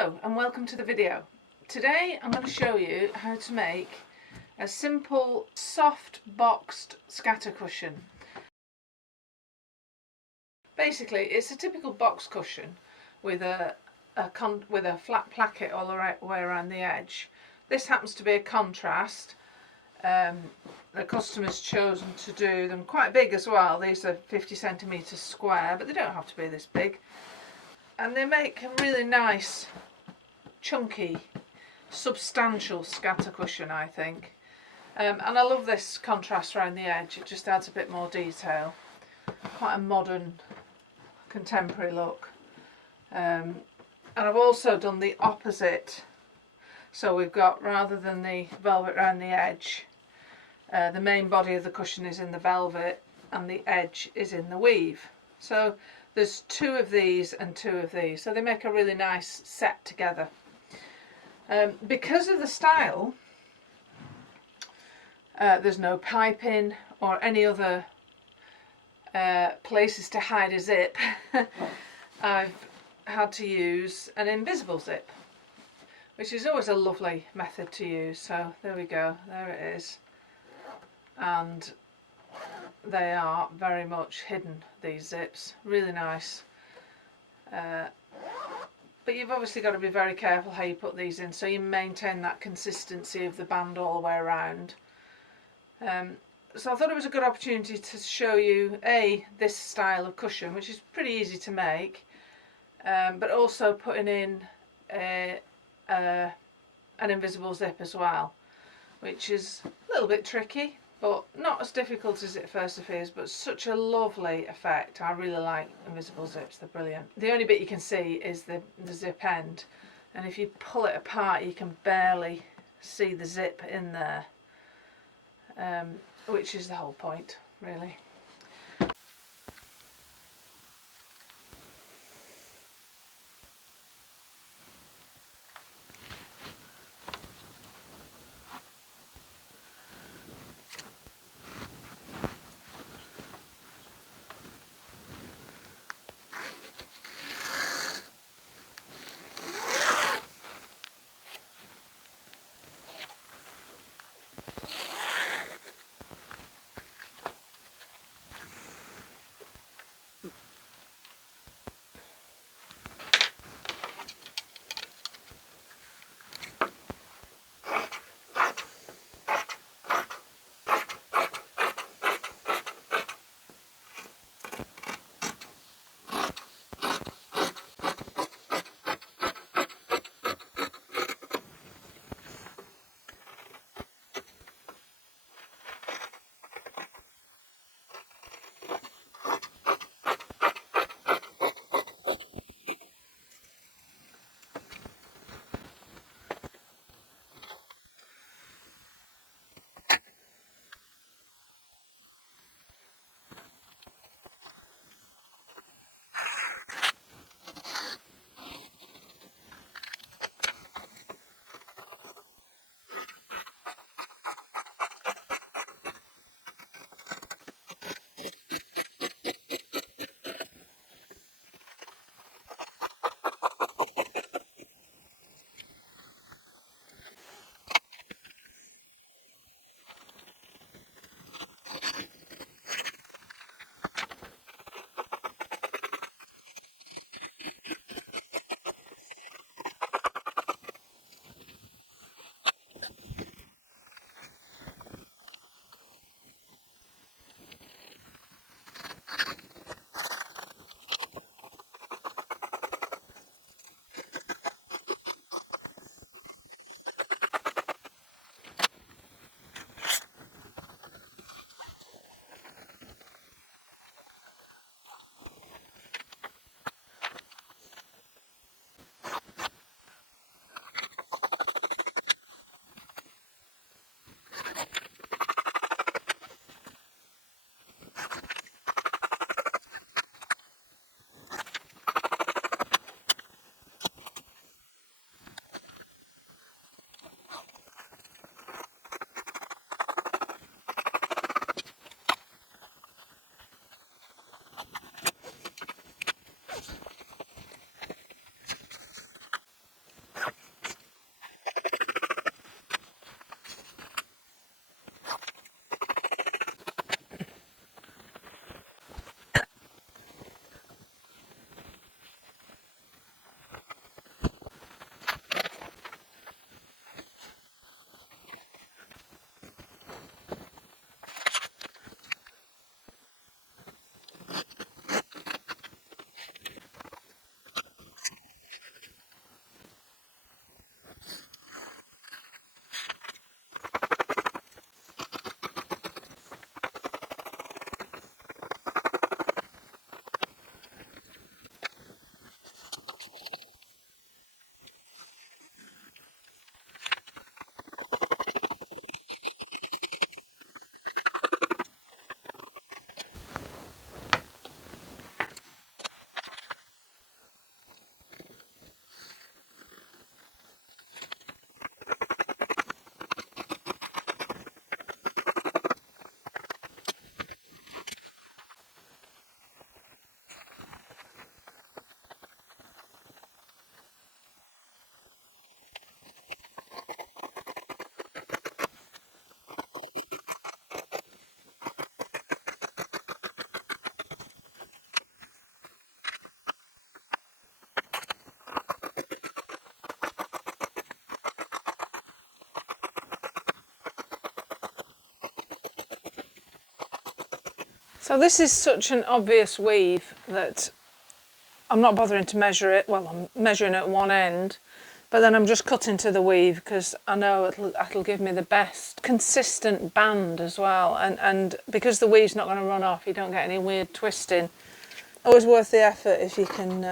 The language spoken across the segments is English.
Hello and welcome to the video. Today I'm going to show you how to make a simple soft boxed scatter cushion. Basically it's a typical box cushion with a flat placket all the way around the edge. This happens to be a contrast. The customer's chosen to do them quite big as well. These are 50 centimetres square, but they don't have to be this big. And they make a really nice, chunky, substantial scatter cushion, I think. And I love this contrast around the edge. It just adds a bit more detail. Quite a modern, contemporary look. And I've also done the opposite. So we've got, rather than the velvet around the edge, the main body of the cushion is in the velvet and the edge is in the weave. So there's two of these and two of these, so they make a really nice set together. Because of the style, there's no piping or any other places to hide a zip. I've had to use an invisible zip, which is always a lovely method to use. So there we go, there it is. And they are very much hidden, these zips, really nice. But you've obviously got to be very careful how you put these in so you maintain that consistency of the band all the way around. So I thought it was a good opportunity to show you this style of cushion, which is pretty easy to make, but also putting in an invisible zip as well, which is a little bit tricky, but not as difficult as it first appears, but such a lovely effect. I really like invisible zips, they're brilliant. The only bit you can see is the zip end, and if you pull it apart you can barely see the zip in there, which is the whole point, really. So this is such an obvious weave that I'm not bothering to measure it. Well, I'm measuring at one end, but then I'm just cutting to the weave because I know it'll give me the best consistent band as well. And because the weave's not going to run off, you don't get any weird twisting. Always worth the effort if you can,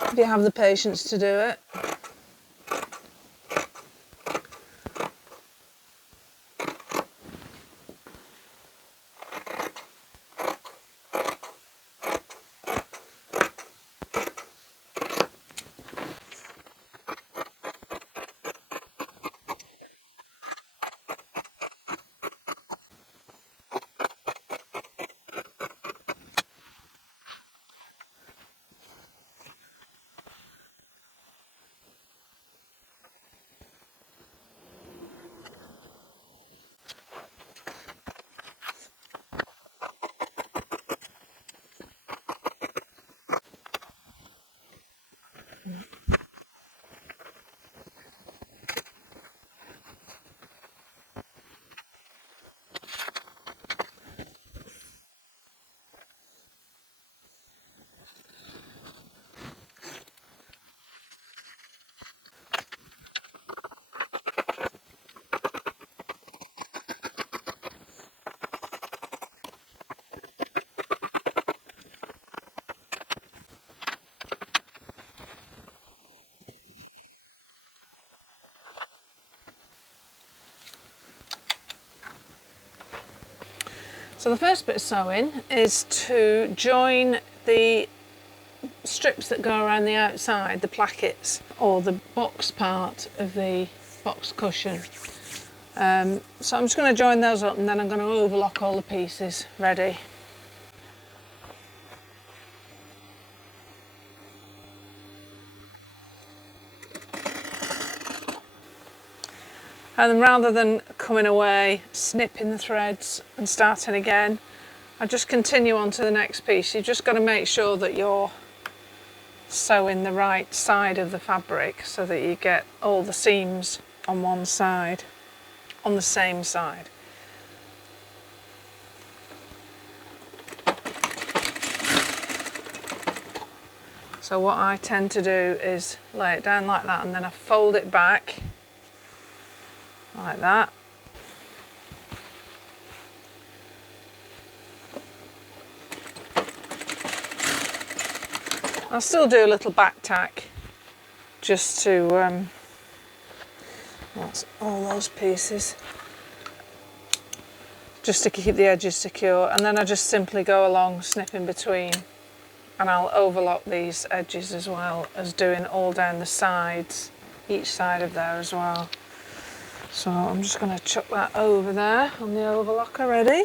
if you have the patience to do it. So the first bit of sewing is to join the strips that go around the outside, the plackets, or the box part of the box cushion. So I'm just going to join those up and then I'm going to overlock all the pieces ready. And then rather than coming away, snipping the threads and starting again, I just continue on to the next piece. You've just got to make sure that you're sewing the right side of the fabric so that you get all the seams on one side, on the same side. So what I tend to do is lay it down like that and then I fold it back like that. I'll still do a little back tack just to, that's all those pieces, just to keep the edges secure, and then I just simply go along snipping between, and I'll overlock these edges as well as doing all down the sides, each side of there as well. So I'm just going to chuck that over there on the overlocker ready.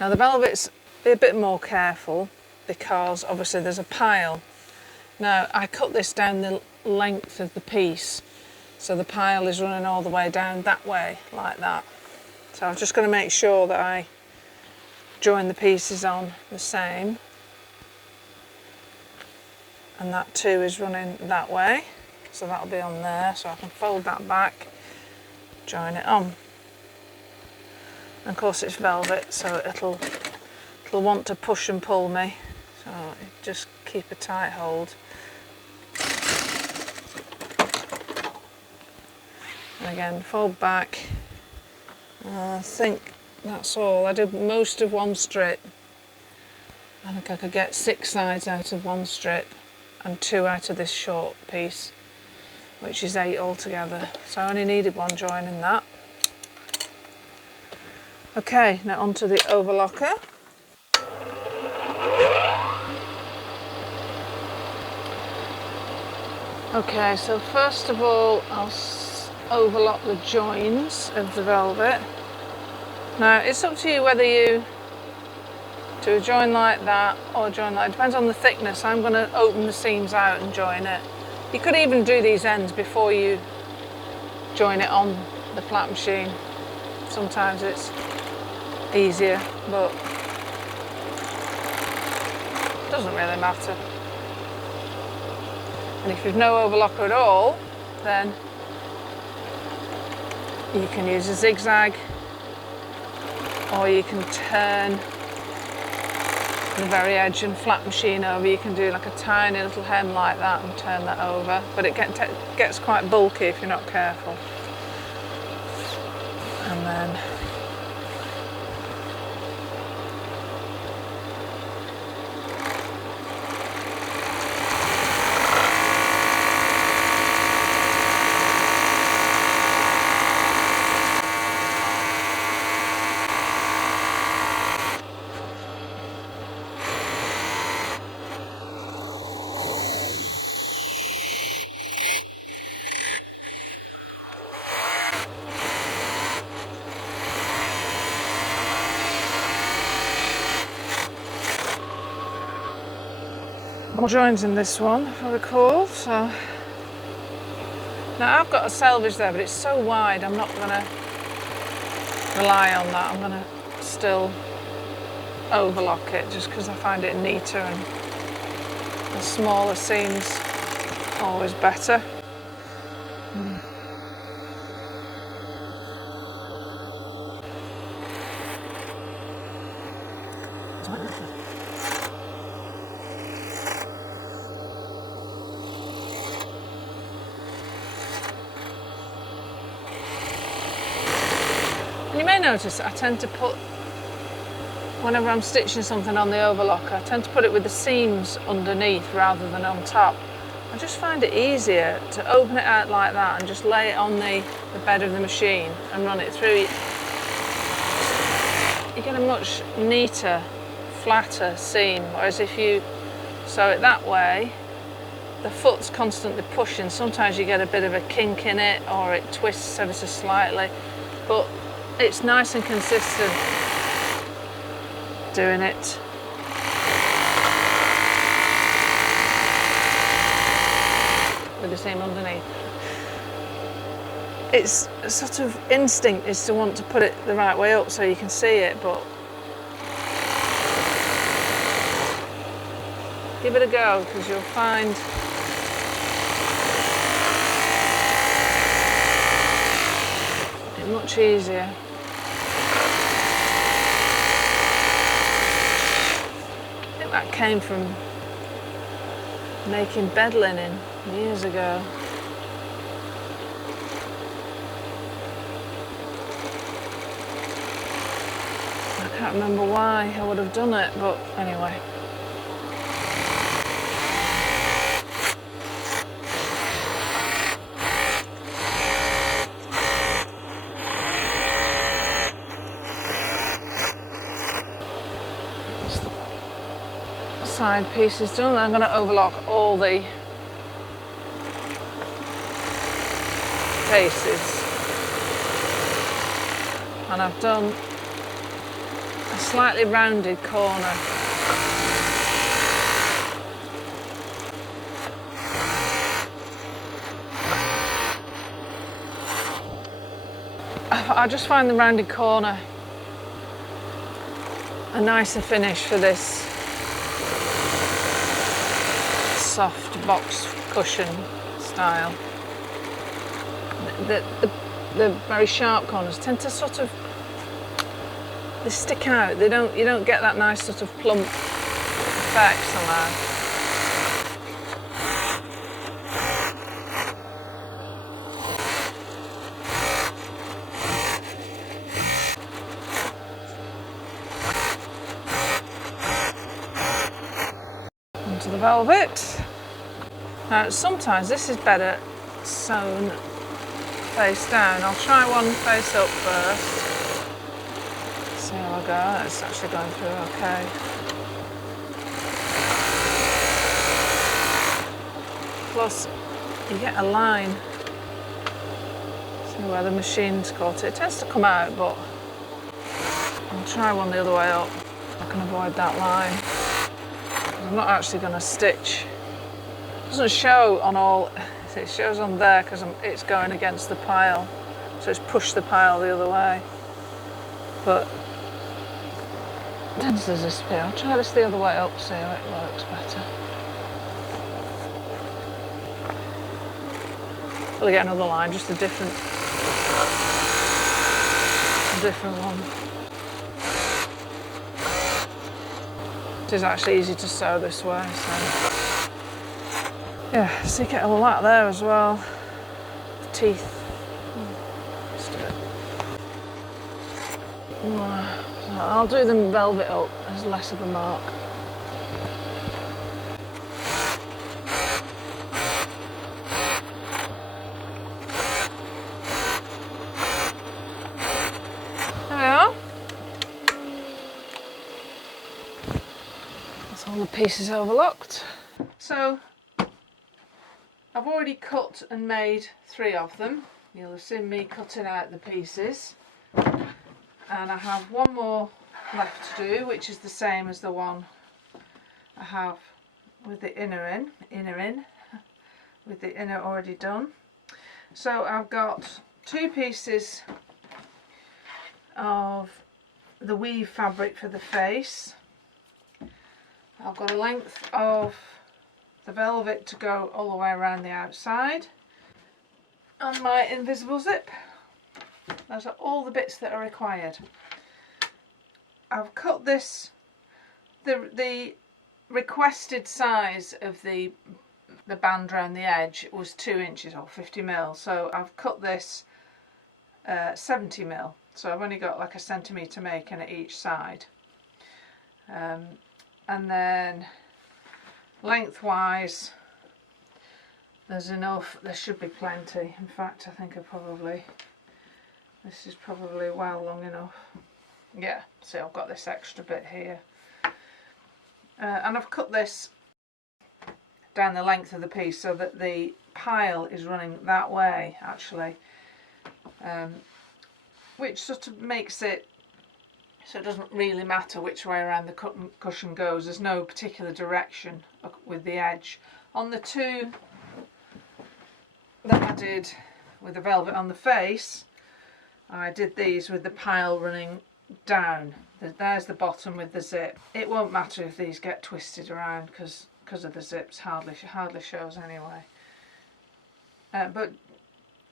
Now the velvet's be a bit more careful because obviously there's a pile. Now I cut this down the length of the piece, so the pile is running all the way down that way like that. So I'm just going to make sure that I join the pieces on the same, and that too is running that way. So that'll be on there, so I can fold that back, join it on. And of course it's velvet, so it'll want to push and pull me, so just keep a tight hold. And again, fold back. I think that's all. I did most of one strip. I think I could get 6 sides out of one strip and 2 out of this short piece, which is 8 altogether. So I only needed one joining that. Okay, now onto the overlocker. Okay, so first of all I'll overlock the joins of the velvet. Now it's up to you whether you do a join like that or join like, it depends on the thickness. I'm going to open the seams out and join it. You could even do these ends before you join it on the flat machine. Sometimes it's easier, but it doesn't really matter. And if you've no overlocker at all, then You can use a zigzag, or you can turn the very edge and flat machine over. You can do like a tiny little hem like that and turn that over, but it gets quite bulky if you're not careful. And then more joins in this one, if I recall. So now I've got a selvage there, but it's so wide I'm not going to rely on that. I'm going to still overlock it just because I find it neater, and the smaller seams always better. You may notice I tend to put, whenever I'm stitching something on the overlocker, I tend to put it with the seams underneath rather than on top. I just find it easier to open it out like that and just lay it on the bed of the machine and run it through. You get a much neater, flatter seam, whereas if you sew it that way, the foot's constantly pushing. Sometimes you get a bit of a kink in it, or it twists ever so slightly, but it's nice and consistent doing it. With the seam underneath. It's a sort of instinct is to want to put it the right way up so you can see it, but give it a go, because you'll find it much easier. I think that came from making bed linen years ago. I can't remember why I would have done it, but anyway. Side piece is done. I'm going to overlock all the faces, and I've done a slightly rounded corner. I just find the rounded corner a nicer finish for this soft box cushion style. The very sharp corners tend to sort of, they stick out. You don't get that nice sort of plump effect somehow. Onto the velvet. Now sometimes this is better sewn face down. I'll try one face up first. See how I go. It's actually going through okay. Plus you get a line. See where the machine's caught it. It tends to come out, but I'll try one the other way up. I can avoid that line. I'm not actually going to stitch. It doesn't show on all, it shows on there because it's going against the pile, so it's pushed the pile the other way. But it tends to disappear. I'll try this the other way up, see how it works better. We'll get another line, just a different a different one. It is actually easy to sew this way, so yeah, so you get all that there as well. The teeth. Let's do it. I'll do them velvet up, there's less of a mark. There we are. That's all the pieces overlocked. So I've already cut and made 3 of them. You'll have seen me cutting out the pieces. And I have one more left to do, which is the same as the one I have with the inner in, with the inner already done. So I've got 2 pieces of the weave fabric for the face. I've got a length of the velvet to go all the way around the outside, and my invisible zip. Those are all the bits that are required. I've cut this, the requested size of the band around the edge was 2 inches or 50mm, so I've cut this 70mm, so I've only got like a centimetre making at each side. And then lengthwise there's enough, there should be plenty. In fact, I think this is probably well long enough. Yeah, see, I've got this extra bit here. And I've cut this down the length of the piece so that the pile is running that way, actually. Which sort of makes it so it doesn't really matter which way around the cushion goes. There's no particular direction with the edge. On the 2 that I did with the velvet on the face, I did these with the pile running down. There's the bottom with the zip. It won't matter if these get twisted around because of the zips, hardly shows anyway. But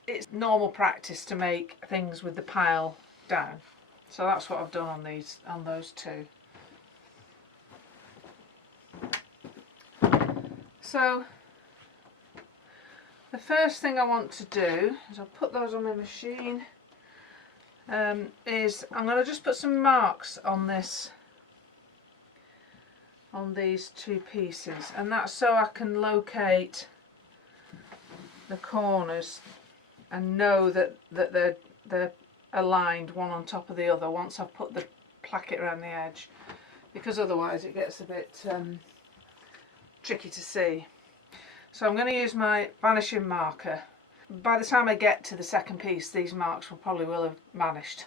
it's normal practice to make things with the pile down. So that's what I've done on those 2. So the first thing I want to do is I'll put those on my machine. Is I'm going to just put some marks on these 2 pieces, and that's so I can locate the corners and know that they're aligned one on top of the other once I've put the placket around the edge, because otherwise it gets a bit tricky to see. So I'm going to use my vanishing marker. By the time I get to the second piece, these marks will have vanished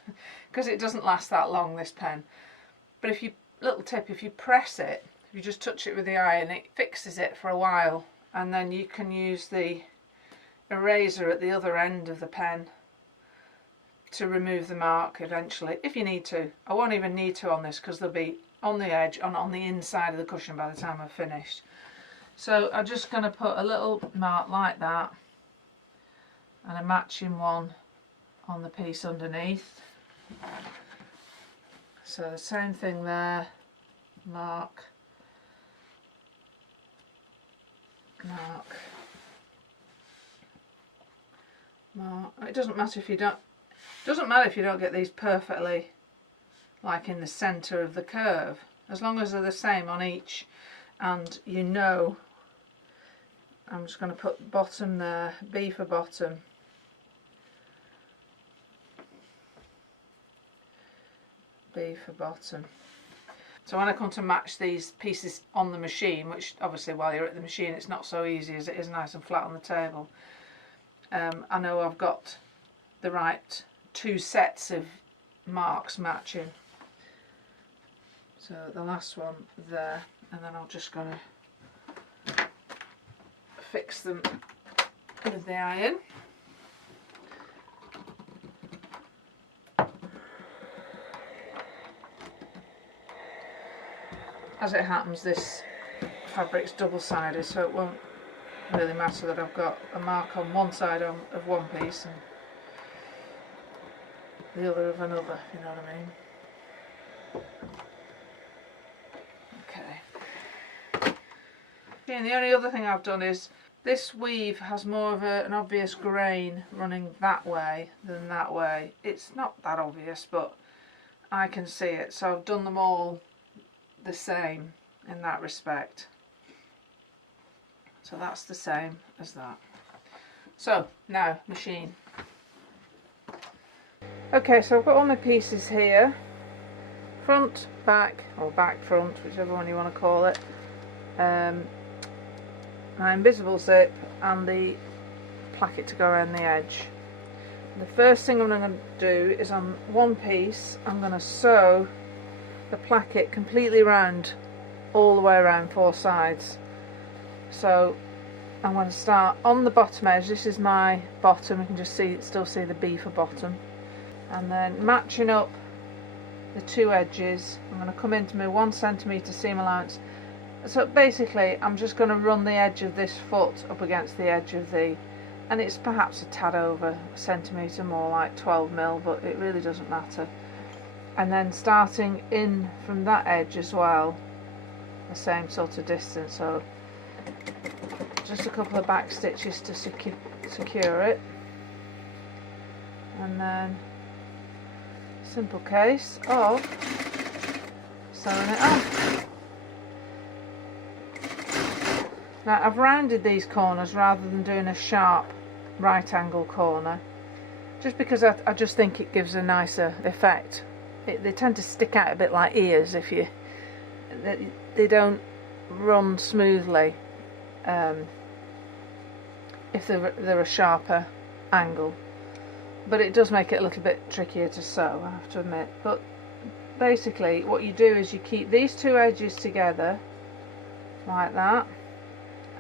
because it doesn't last that long, this pen. But little tip, if you press it, if you just touch it with the iron, it fixes it for a while, and then you can use the eraser at the other end of the pen to remove the mark eventually, if you need to. I won't even need to on this because they'll be on the edge and on the inside of the cushion by the time I've finished. So I'm just going to put a little mark like that and a matching one on the piece underneath. So the same thing there, mark, mark, mark. It doesn't matter if you don't get these perfectly like in the centre of the curve, as long as they're the same on each. And you know, I'm just going to put bottom there, B for bottom, B for bottom. So when I come to match these pieces on the machine, which obviously while you're at the machine it's not so easy as it is nice and flat on the table, I know I've got the right 2 sets of marks matching. So the last one there, and then I'm just going to fix them with the iron. As it happens, this fabric's double-sided, so it won't really matter that I've got a mark on one side of one piece and the other of another, you know what I mean. Okay. And the only other thing I've done is this weave has more of an obvious grain running that way than that way. It's not that obvious, but I can see it, so I've done them all the same in that respect. So that's the same as that. So now machine. Okay, so I've got all my pieces here, front, back, or back front, whichever one you want to call it, my invisible zip and the placket to go around the edge. The first thing I'm going to do is on one piece I'm going to sew the placket completely round, all the way around 4 sides. So I'm going to start on the bottom edge. This is my bottom, you can just still see the B for bottom, and then matching up the 2 edges I'm going to come into my 1 centimetre seam allowance. So basically I'm just going to run the edge of this foot up against the edge of the, and it's perhaps a tad over a centimetre, more like 12mm, but it really doesn't matter. And then starting in from that edge as well, the same sort of distance, so just a couple of back stitches to secure it, and then simple case of sewing it on. Now I've rounded these corners rather than doing a sharp right angle corner, just because I just think it gives a nicer effect. They tend to stick out a bit like ears if you, they don't run smoothly if they're a sharper angle, but it does make it a little bit trickier to sew, I have to admit. But basically what you do is you keep these 2 edges together like that,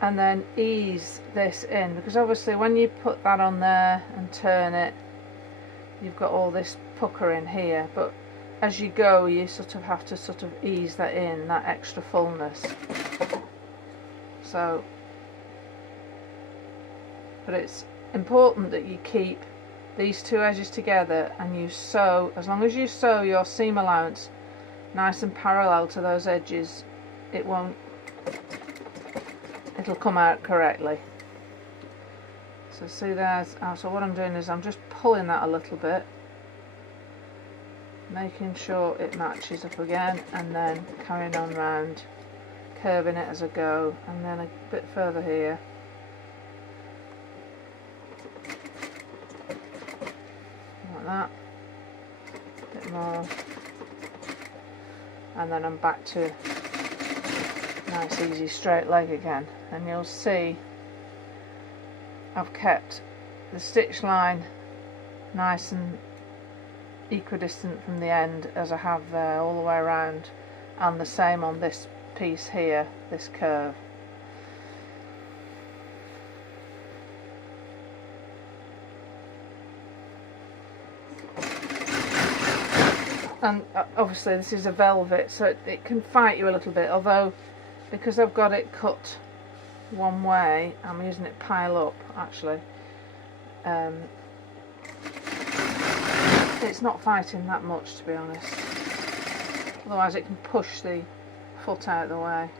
and then ease this in, because obviously when you put that on there and turn it, you've got all this pucker in here, but as you go you sort of have to sort of ease that in, that extra fullness. So, but it's important that you keep these 2 edges together and you sew, as long as you sew your seam allowance nice and parallel to those edges, it'll come out correctly. So see, there's, so what I'm doing is I'm just pulling that a little bit, making sure it matches up again, and then carrying on round, curving it as I go, and then a bit further here, like that, a bit more, and then I'm back to nice easy straight leg again. And you'll see I've kept the stitch line nice and equidistant from the end as I have there all the way around, and the same on this piece here, this curve. And obviously this is a velvet, so it can fight you a little bit, although because I've got it cut one way, I'm using it pile up actually, it's not fighting that much, to be honest, otherwise it can push the foot out of the way.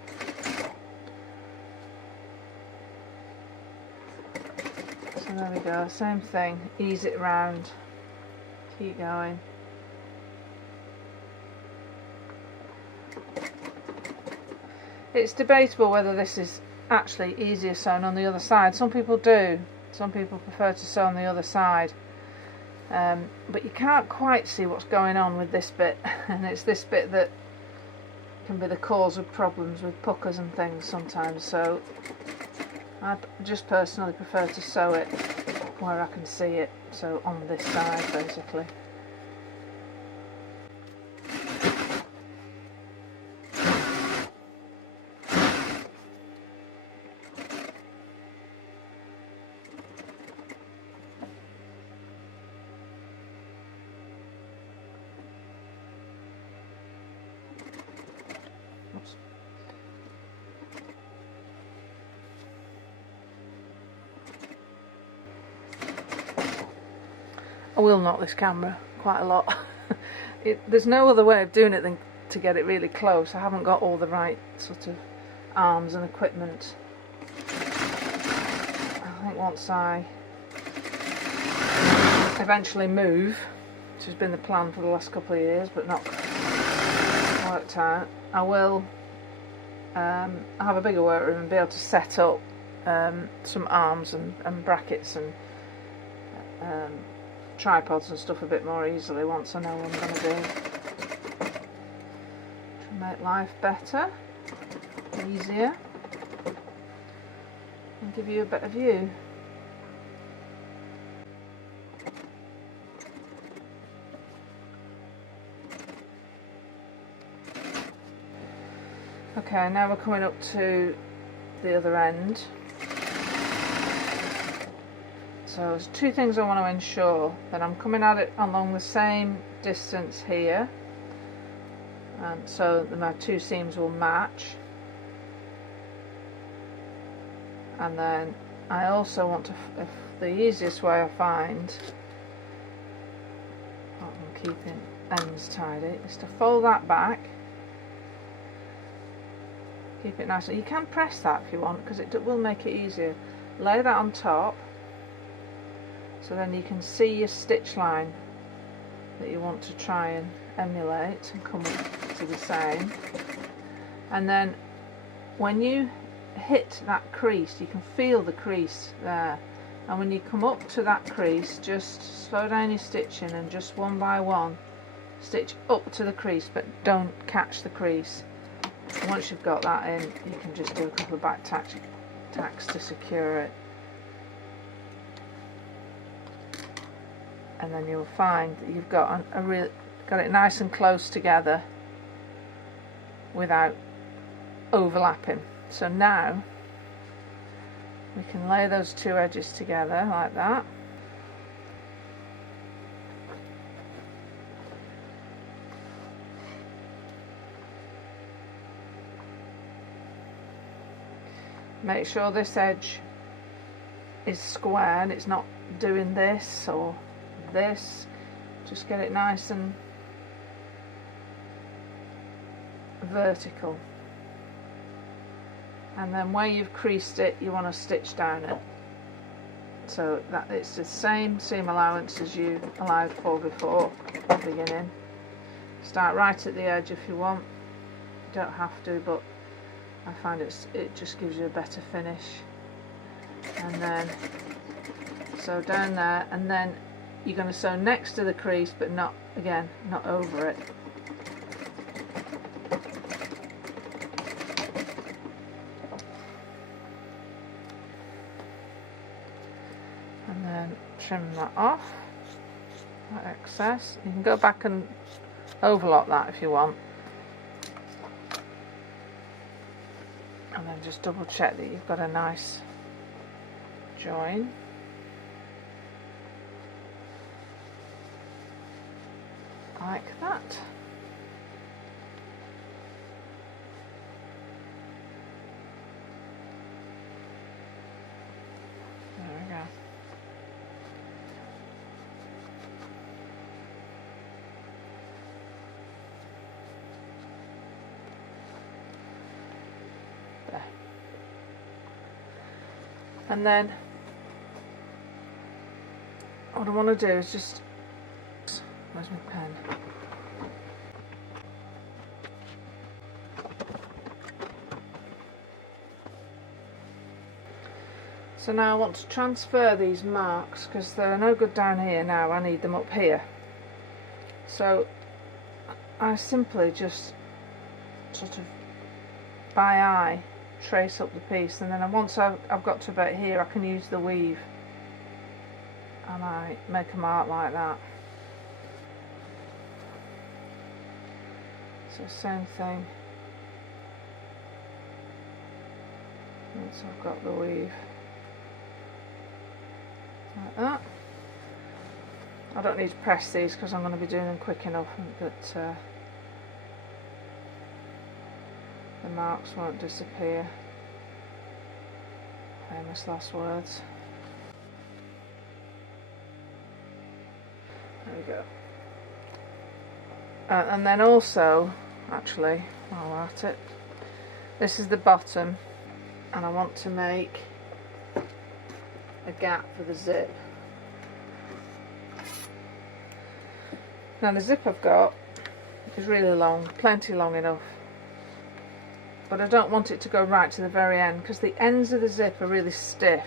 So there we go, same thing, ease it round, keep going. It's debatable whether this is actually easier sewn on the other side. Some people do, some people prefer to sew on the other side, but you can't quite see what's going on with this bit, and it's this bit that can be the cause of problems with puckers and things sometimes, so I just personally prefer to sew it where I can see it, so on this side basically. Oops. I will knock this camera quite a lot. There's no other way of doing it than to get it really close. I haven't got all the right sort of arms and equipment. I think once I eventually move, which has been the plan for the last couple of years but not worked out, I will have a bigger workroom and be able to set up some arms and brackets and tripods and stuff a bit more easily once I know what I'm going to do. To make life better, easier, and give you a better view. Okay, now we're coming up to the other end. So there's two things I want to ensure: that I'm coming at it along the same distance here, and so that my two seams will match. And then I also want to, if the easiest way I find I'm keeping ends tidy, is to fold that back. Keep it nice. You can press that if you want, because it will make it easier. Lay that on top, so then you can see your stitch line that you want to try and emulate and come up to the same. And then when you hit that crease, you can feel the crease there, and when you come up to that crease, just slow down your stitching and just one by one stitch up to the crease, but don't catch the crease. And once you've got that in, you can just do a couple of back tacks to secure it, and then you'll find that you've got got it nice and close together without overlapping. So now we can lay those two edges together like that. Make sure this edge is square and it's not doing this or this. Just get it nice and vertical. And then where you've creased it, you want to stitch down it, so that it's the same seam allowance as you allowed for before at the beginning. Start right at the edge if you want. You don't have to, but I find it just gives you a better finish. And then sew down there, and then you're going to sew next to the crease, but not over it. And then trim that off, that excess. You can go back and overlock that if you want. And then just double check that you've got a nice join. Like that. There we go. There. And then what I want to do is just, where's my pen? So now I want to transfer these marks, because they're no good down here now, I need them up here. So I simply just sort of by eye trace up the piece, and then once I've got to about here, I can use the weave and I make a mark like that. So same thing, once I've got the weave like that. I don't need to press these because I'm going to be doing them quick enough that the marks won't disappear. Famous last words. There we go. And then also, actually, while we're at it, this is the bottom, and I want to make a gap for the zip. Now the zip I've got is really long, plenty long enough, but I don't want it to go right to the very end because the ends of the zip are really stiff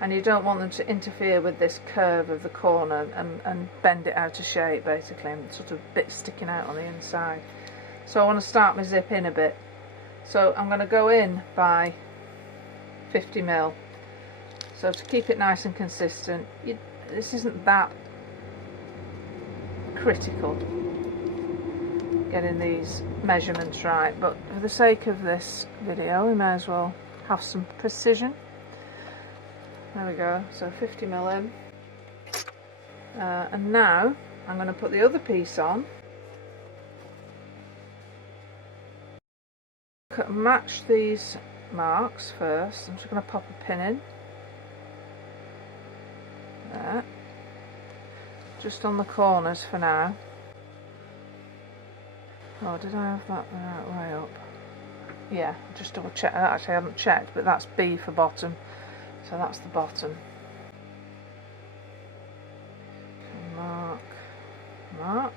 and you don't want them to interfere with this curve of the corner and bend it out of shape basically, and sort of bits sticking out on the inside. So I want to start my zip in a bit, so I'm going to go in by 50mm. So to keep it nice and consistent, this isn't that critical, getting these measurements right, but for the sake of this video we may as well have some precision. There we go, so 50mm in. And now I'm going to put the other piece on, match these marks first. I'm just going to pop a pin in there, just on the corners for now. Oh, did I have that the right way up? Yeah, just double check. Actually I haven't checked, but that's B for bottom, so that's the bottom. Mark, mark.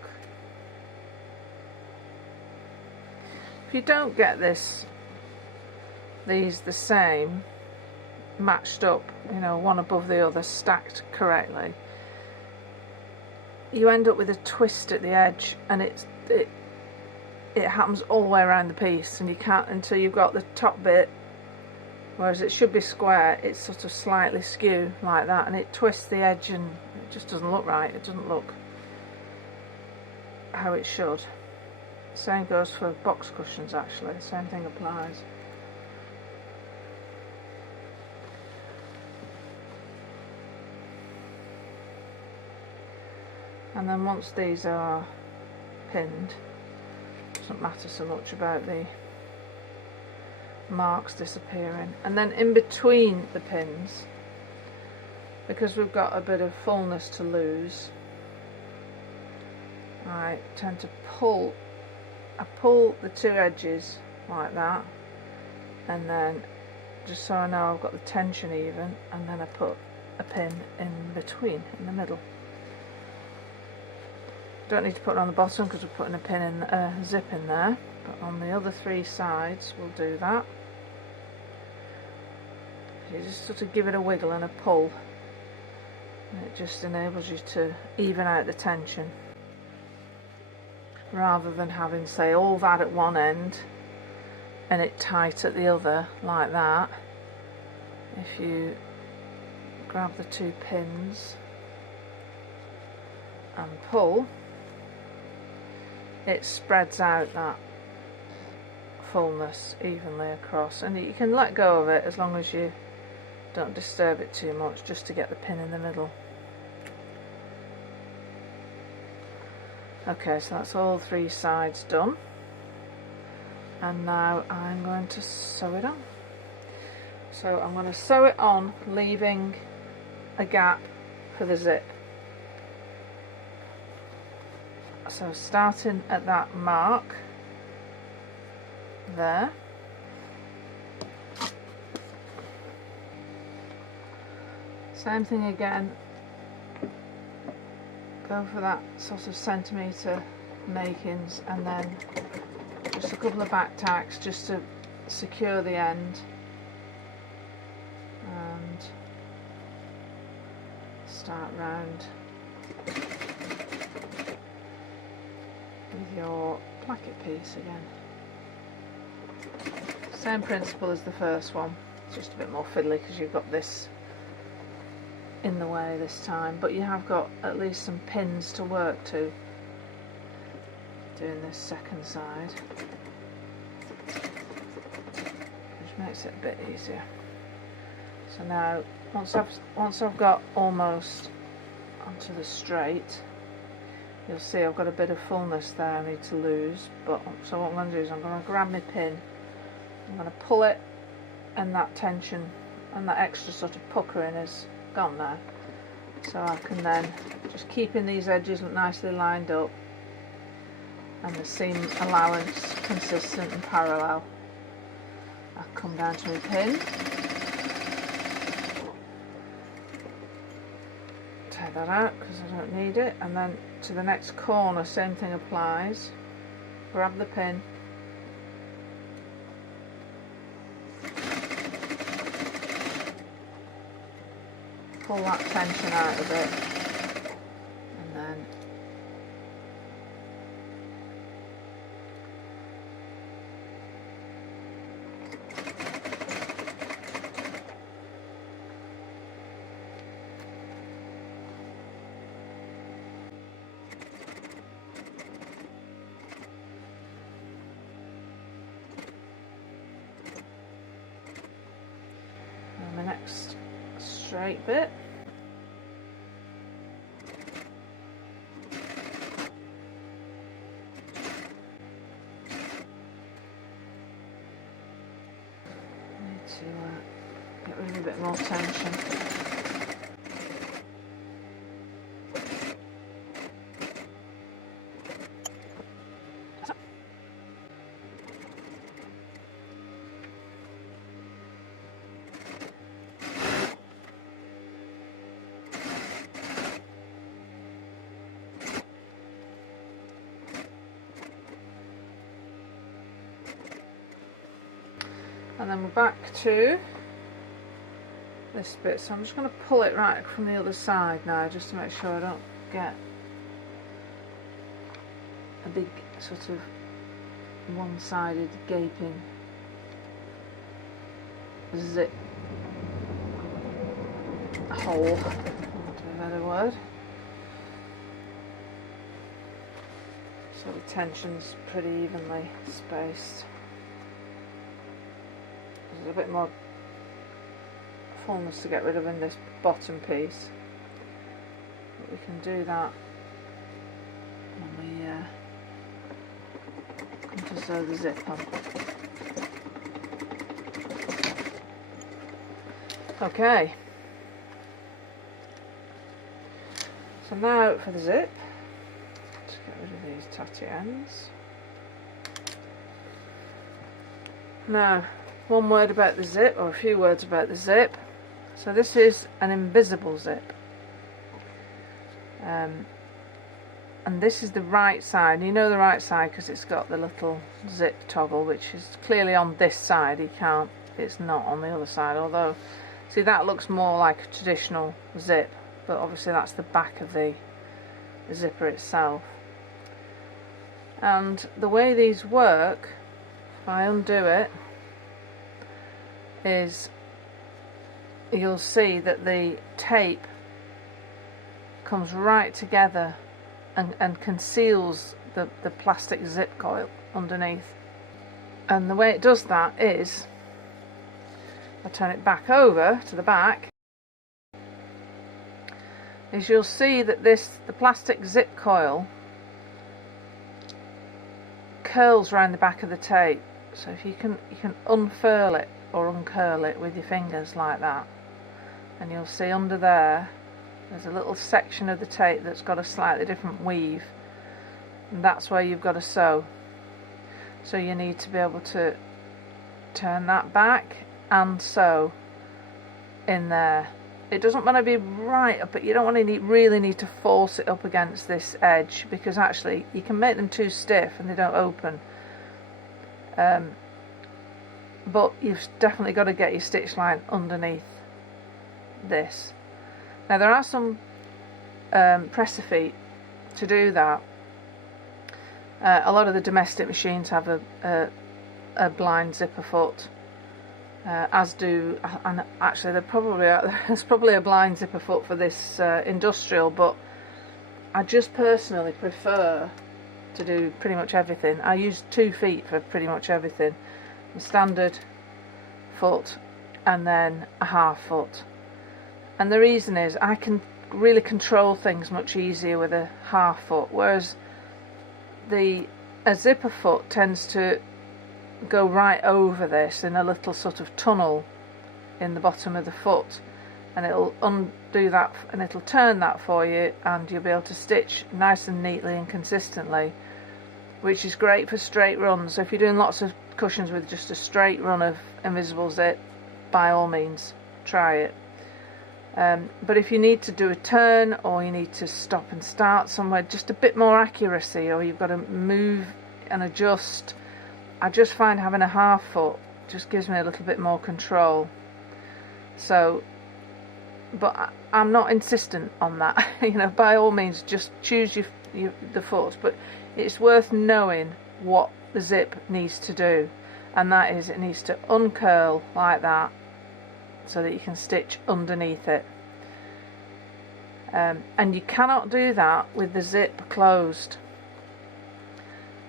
If you don't get these the same, matched up, you know, one above the other, stacked correctly, you end up with a twist at the edge, and it happens all the way around the piece, and you can't, until you've got the top bit, whereas it should be square, it's sort of slightly skew like that, and it twists the edge and it just doesn't look right. It doesn't look how it should. Same goes for box cushions actually, the same thing applies. And then once these are pinned, it doesn't matter so much about the marks disappearing. And then in between the pins, because we've got a bit of fullness to lose, I tend to pull the two edges like that, and then just so I know I've got the tension even, and then I put a pin in between, in the middle. Don't need to put it on the bottom because we're putting a pin in, zip in there, but on the other three sides we'll do that. You just sort of give it a wiggle and a pull, and it just enables you to even out the tension, rather than having, say, all that at one end and it tight at the other like that. If you grab the two pins and pull, it spreads out that fullness evenly across, and you can let go of it as long as you don't disturb it too much, just to get the pin in the middle. Okay, so that's all three sides done, and now I'm going to sew it on. So I'm going to sew it on, leaving a gap for the zip. So starting at that mark there, same thing again, go for that sort of centimetre makings, and then just a couple of back tacks just to secure the end, and start round with your placket piece again. Same principle as the first one, it's just a bit more fiddly because you've got this in the way this time, but you have got at least some pins to work to doing this second side, which makes it a bit easier. So now once I've got almost onto the straight, you'll see I've got a bit of fullness there I need to lose, but so what I'm going to do is I'm going to grab my pin, I'm going to pull it, and that tension and that extra sort of puckering is gone now, so I can then just keeping these edges nicely lined up, and the seam allowance consistent and parallel. I'll come down to my pin, take that out because I don't need it, and then to the next corner same thing applies. Grab the pin, pull that tension out of it, and then my next straight bit. Need to get rid of a bit more tension. And then we're back to this bit, so I'm just going to pull it right from the other side now, just to make sure I don't get a big sort of one-sided gaping zip hole, for want of a better word. So the tension's pretty evenly spaced. There's a bit more fullness to get rid of in this bottom piece, but we can do that when we come to sew the zip on. Okay, so now for the zip, let's get rid of these tatty ends. Now, one word about the zip, or a few words about the zip. So this is an invisible zip, and this is the right side. You know the right side because it's got the little zip toggle, which is clearly on this side. It's not on the other side, although see, that looks more like a traditional zip, but obviously that's the back of the zipper itself. And the way these work, if I undo it, is you'll see that the tape comes right together and conceals the plastic zip coil underneath. And the way it does that is, I turn it back over to the back, is you'll see that the plastic zip coil curls around the back of the tape. So if you can unfurl it or uncurl it with your fingers like that, and you'll see under there's a little section of the tape that's got a slightly different weave, and that's where you've got to sew. So you need to be able to turn that back and sew in there. It doesn't want to be right up, but you don't want to really need to force it up against this edge, because actually you can make them too stiff and they don't open. But you've definitely got to get your stitch line underneath this. Now there are some Presti-feet to do that. A lot of the domestic machines have a blind zipper foot, as do, and actually there's probably a blind zipper foot for this industrial, but I just personally prefer to do pretty much everything. I use 2 feet for pretty much everything. A standard foot and then a half foot, and the reason is I can really control things much easier with a half foot, whereas a zipper foot tends to go right over this in a little sort of tunnel in the bottom of the foot, and it'll undo that and it'll turn that for you, and you'll be able to stitch nice and neatly and consistently. which is great for straight runs. So if you're doing lots of cushions with just a straight run of invisible zip, by all means try it. But if you need to do a turn, or you need to stop and start somewhere, just a bit more accuracy, or you've got to move and adjust, I just find having a half foot just gives me a little bit more control. So, but I'm not insistent on that. You know, by all means just choose the foot, but it's worth knowing what the zip needs to do, and that is, it needs to uncurl like that so that you can stitch underneath it. And you cannot do that with the zip closed.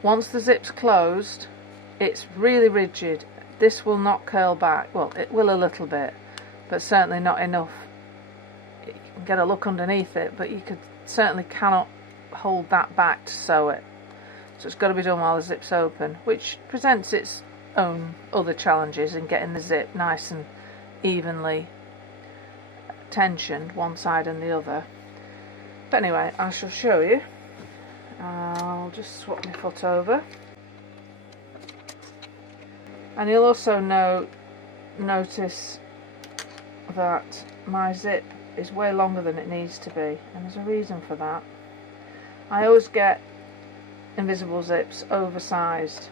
Once the zip's closed, it's really rigid. This will not curl back. Well, it will a little bit, but certainly not enough. You can get a look underneath it, but you certainly cannot hold that back to sew it. So it's got to be done while the zip's open, which presents its own other challenges in getting the zip nice and evenly tensioned one side and the other. But anyway, I shall show you. I'll just swap my foot over, and you'll also notice that my zip is way longer than it needs to be, and there's a reason for that. I always get invisible zips oversized.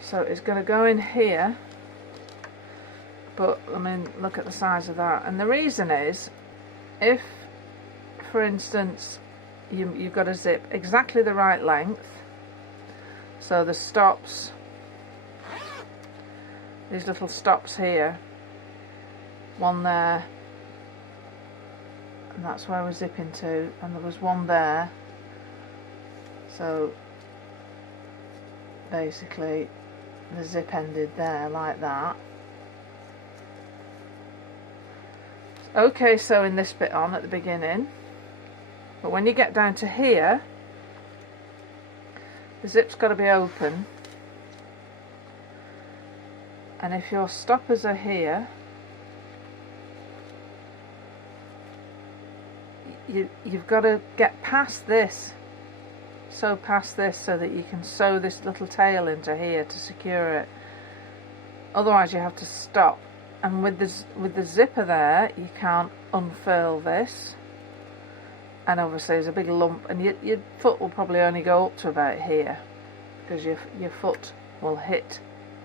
So it's going to go in here, but I mean, look at the size of that. And the reason is, if for instance you've got a zip exactly the right length, so the stops, these little stops here, one there, and that's where we're zipping to, and there was one there, so basically the zip ended there like that. Okay, sewing this bit on at the beginning, but when you get down to here, the zip's got to be open, and if your stoppers are here, you've got to get past this, sew past this, so that you can sew this little tail into here to secure it. Otherwise you have to stop, and with the zipper there you can't unfurl this, and obviously there's a big lump, and your foot will probably only go up to about here, because your foot will hit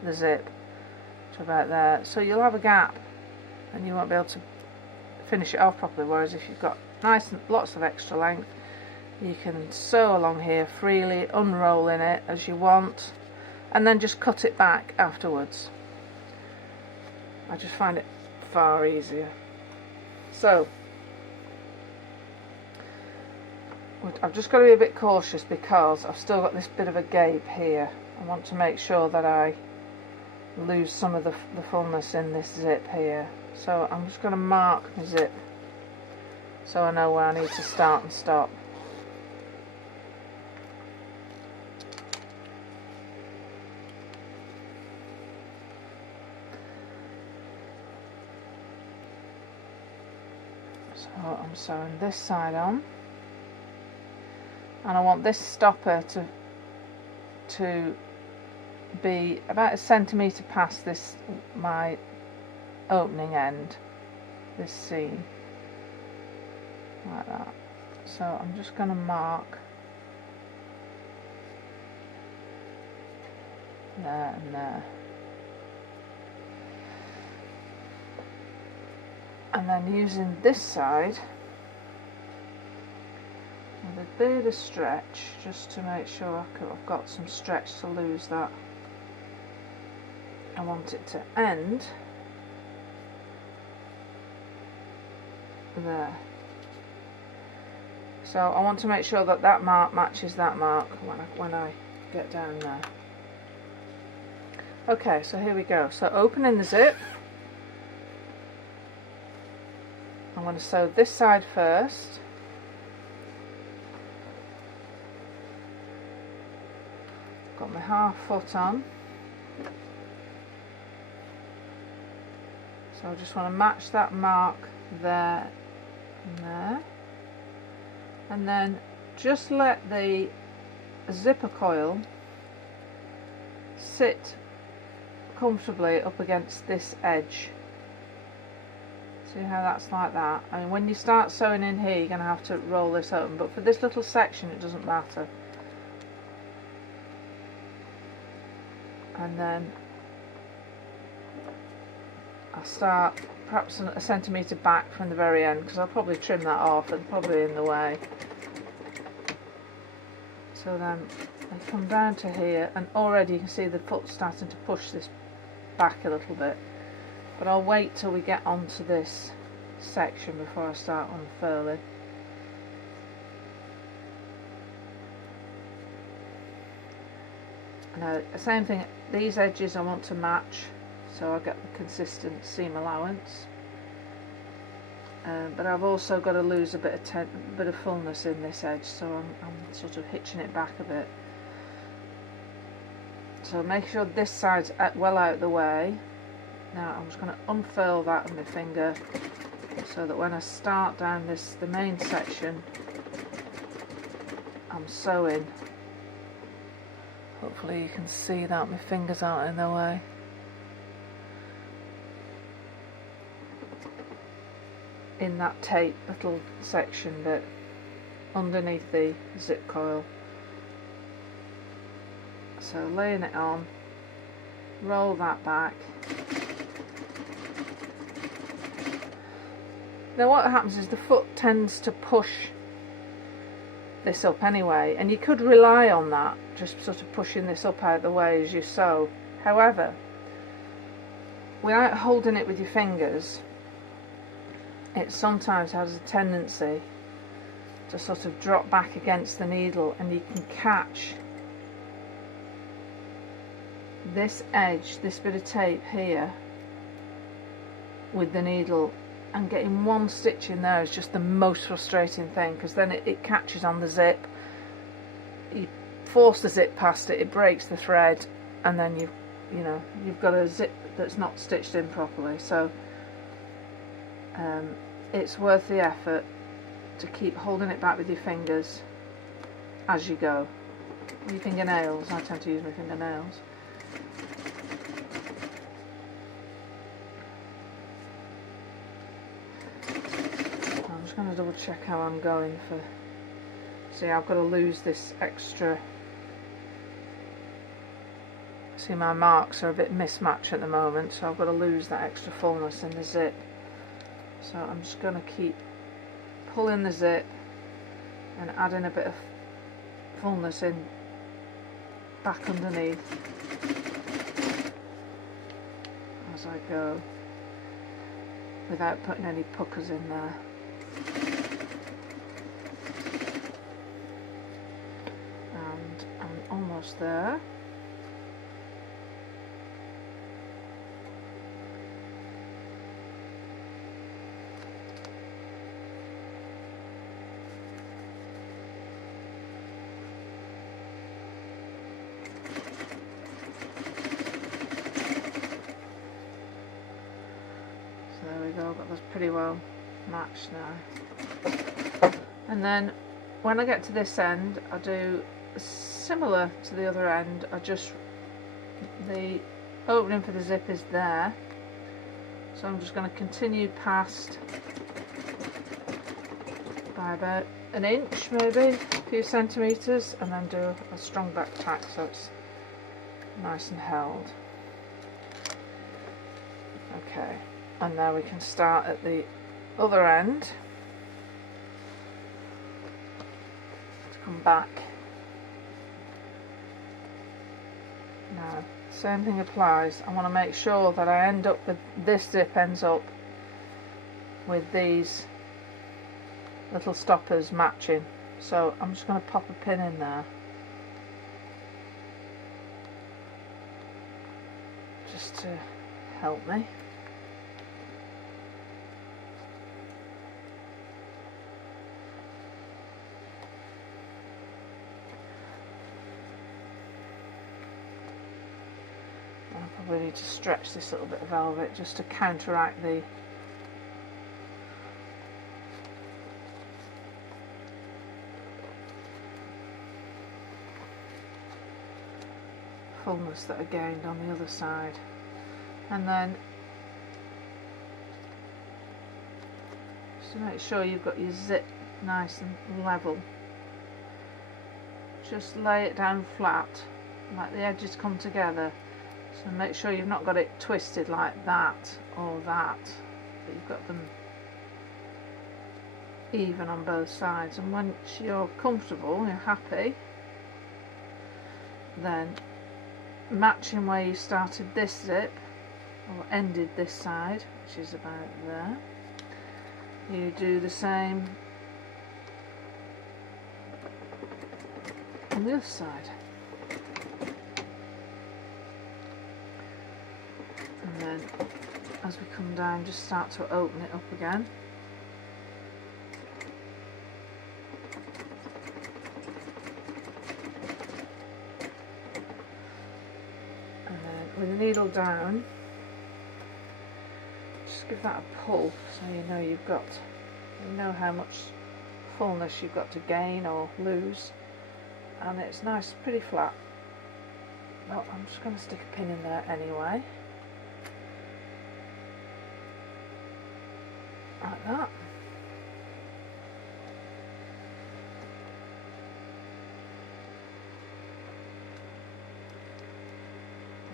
the zip to about there, so you'll have a gap and you won't be able to finish it off properly. Whereas if you've got nice and lots of extra length, you can sew along here freely, unrolling it as you want, and then just cut it back afterwards. I just find it far easier. So I've just got to be a bit cautious because I've still got this bit of a gape here. I want to make sure that I lose some of the fullness in this zip here. So I'm just going to mark my zip so I know where I need to start and stop. So I'm sewing this side on, and I want this stopper to be about a centimetre past this, my opening end, this seam, like that. So I'm just going to mark there and there, and then using this side with a bit of stretch, just to make sure I've got some stretch to lose that. I want it to end there. So I want to make sure that that mark matches that mark when I get down there. Okay, so here we go. So opening the zip, I'm going to sew this side first. Got my half foot on. So I just want to match that mark there and there. and then just let the zipper coil sit comfortably up against this edge. See how that's like that? I mean, when you start sewing in here, you're going to have to roll this open, but for this little section it doesn't matter. And then I'll start perhaps a centimetre back from the very end, because I'll probably trim that off, it's probably in the way. So then I come down to here, and already you can see the foot starting to push this back a little bit, but I'll wait till we get onto this section before I start unfurling. Now, same thing, these edges I want to match, so I get the consistent seam allowance, but I've also got to lose a bit of fullness in this edge, so I'm sort of hitching it back a bit. So make sure this side's well out of the way. Now I'm just going to unfurl that with my finger, so that when I start down the main section, I'm sewing. Hopefully you can see that my fingers aren't in the way. In that tape little section bit underneath the zip coil. So laying it on, roll that back. Now what happens is the foot tends to push this up anyway, and you could rely on that, just sort of pushing this up out of the way as you sew. However, without holding it with your fingers, it sometimes has a tendency to sort of drop back against the needle, and you can catch this edge, this bit of tape here, with the needle, and getting one stitch in there is just the most frustrating thing, because then it catches on the zip, you force the zip past it, it breaks the thread, and then you've got a zip that's not stitched in properly. So it's worth the effort to keep holding it back with your fingers as you go. Your fingernails, I tend to use my fingernails. I'm just going to double check how I'm going for. See, I've got to lose this extra. See, my marks are a bit mismatched at the moment, so I've got to lose that extra fullness in the zip. So I'm just going to keep pulling the zip and adding a bit of fullness in back underneath as I go, without putting any puckers in there. And I'm almost there. Got those pretty well matched now. And then when I get to this end, I do similar to the other end. The opening for the zip is there, so I'm just going to continue past by about an inch, maybe a few centimetres, and then do a strong back tack so it's nice and held. Okay. And now we can start at the other end to come back. Now, same thing applies. I want to make sure that I end up with this zip ends up with these little stoppers matching. So I'm just going to pop a pin in there, just to help me. I probably need to stretch this little bit of velvet just to counteract the fullness that I gained on the other side. And then just to make sure you've got your zip nice and level, just lay it down flat, like the edges come together. So make sure you've not got it twisted like that or that, but you've got them even on both sides. And once you're comfortable, you're happy, then matching where you started this zip or ended this side, which is about there, you do the same on the other side. And then as we come down, just start to open it up again. And then with the needle down, just give that a pull so you know you know how much fullness you've got to gain or lose. And it's nice, pretty flat. Well, I'm just going to stick a pin in there anyway. Like that.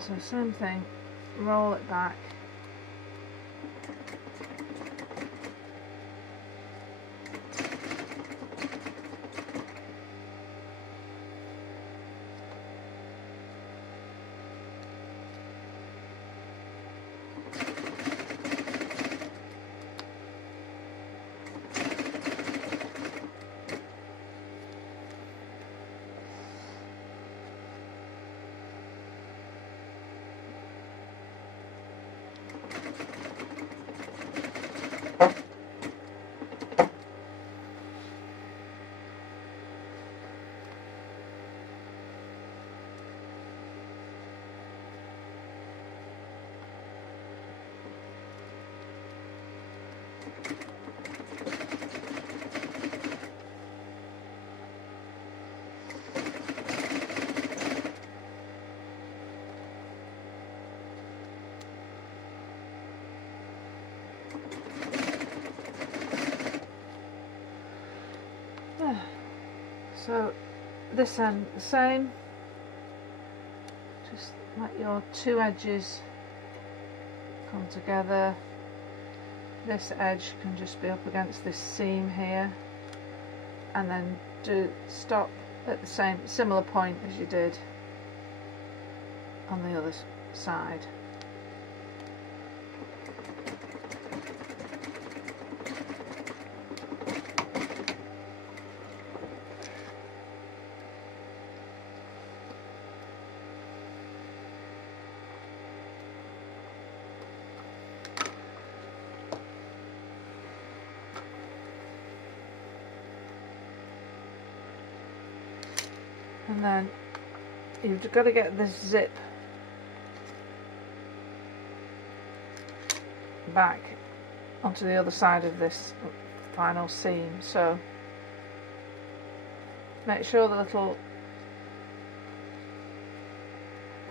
So same thing, roll it back. So this end the same, just let your two edges come together. This edge can just be up against this seam here, and then stop at the similar point as you did on the other side. And then you've got to get this zip back onto the other side of this final seam. So make sure the little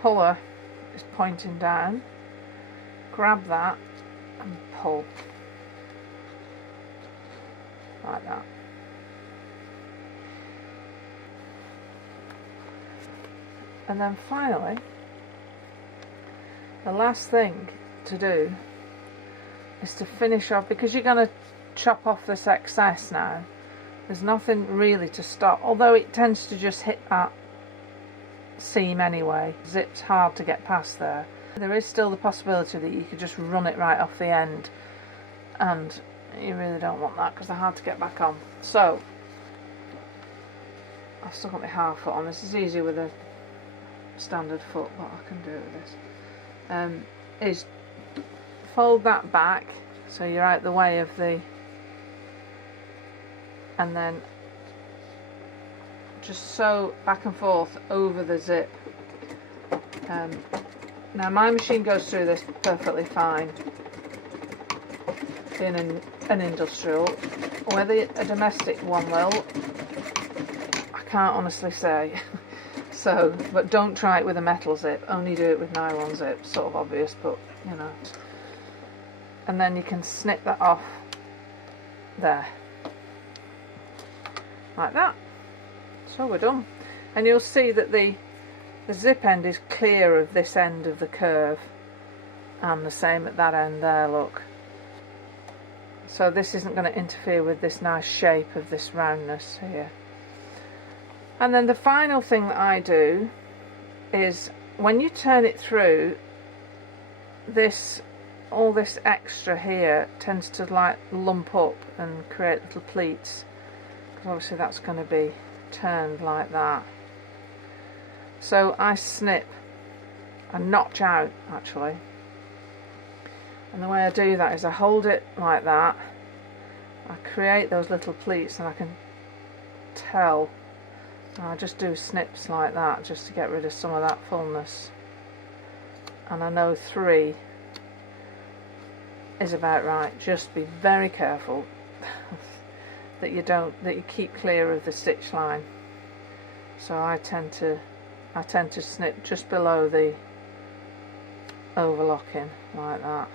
puller is pointing down. Grab that and pull like that. And then finally, the last thing to do is to finish off, because you're going to chop off this excess now. There's nothing really to stop, although it tends to just hit that seam anyway. Zip's hard to get past there. There is still the possibility that you could just run it right off the end, and you really don't want that because they're hard to get back on. So I've still got my half foot on. This is easy with a standard foot, what I can do with this is fold that back so you're out the way of the, and then just sew back and forth over the zip. Now my machine goes through this perfectly fine, being an industrial. Whether a domestic one will, I can't honestly say. So, but don't try it with a metal zip, only do it with nylon zip. Sort of obvious, but you know. And then you can snip that off there, like that. So we're done. And you'll see that the zip end is clear of this end of the curve, and the same at that end there, look. So this isn't going to interfere with this nice shape of this roundness here. And then the final thing that I do is, when you turn it through, all this extra here tends to like lump up and create little pleats, because obviously that's going to be turned like that. So I snip and notch out actually, and the way I do that is I hold it like that, I create those little pleats, and I can tell, I just do snips like that just to get rid of some of that fullness, and I know 3 is about right. Just be very careful that you keep clear of the stitch line. So I tend to snip just below the overlocking like that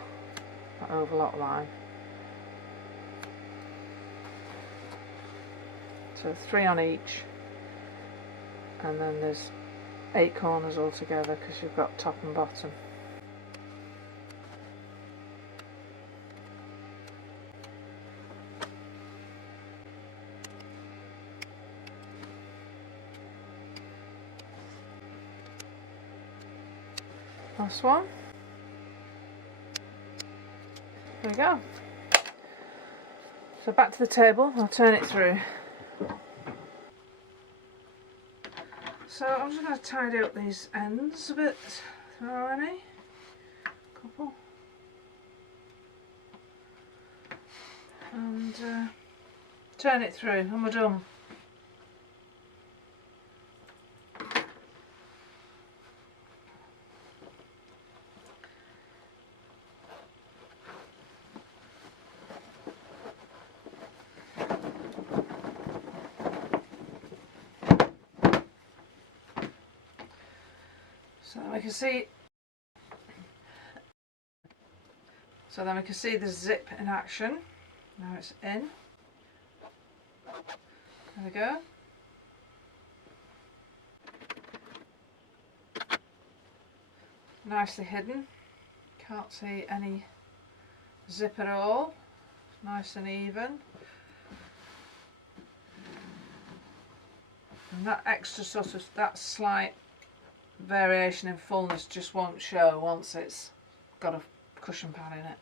overlock line. So 3 on each, and then there's 8 corners altogether because you've got top and bottom. Last one. There we go. So back to the table, I'll turn it through. So I'm just going to tidy up these ends a bit. Throw any? Couple. And turn it through, and we're done. So then we can see the zip in action. Now it's in. There we go. Nicely hidden. Can't see any zip at all. Nice and even. And that extra sort of, that slight variation in fullness just won't show once it's got a cushion pad in it.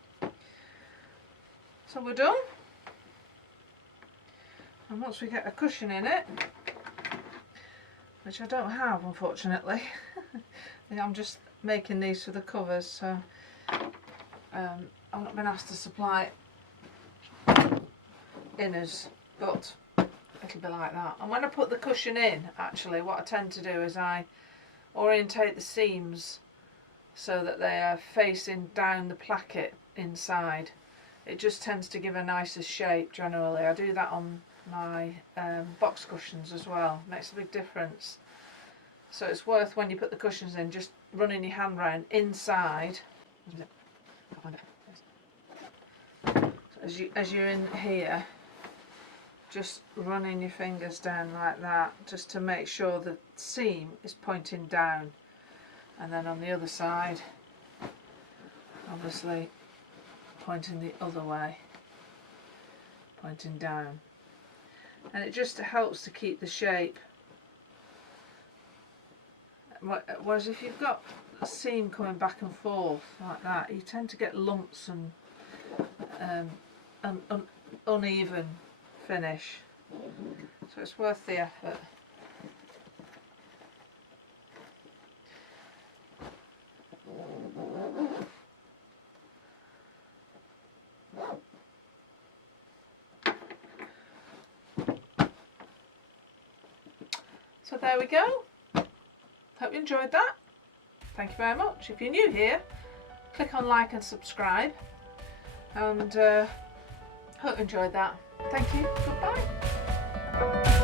So we're done, and once we get a cushion in it, which I don't have unfortunately, I'm just making these for the covers, so I've not been asked to supply inners, but it'll be like that. And when I put the cushion in, actually what I tend to do is I orientate the seams so that they are facing down the placket inside. It just tends to give a nicer shape generally. I do that on my box cushions as well. Makes a big difference. So it's worth, when you put the cushions in, just running your hand round inside. So as you're in here, just running your fingers down like that, just to make sure the seam is pointing down, and then on the other side obviously pointing the other way, pointing down, and it just helps to keep the shape. Whereas if you've got a seam coming back and forth like that, you tend to get lumps and uneven finish, so it's worth the effort. So there we go. Hope you enjoyed that. Thank you very much. If you're new here, click on like and subscribe, and hope you enjoyed that. Thank you. Goodbye.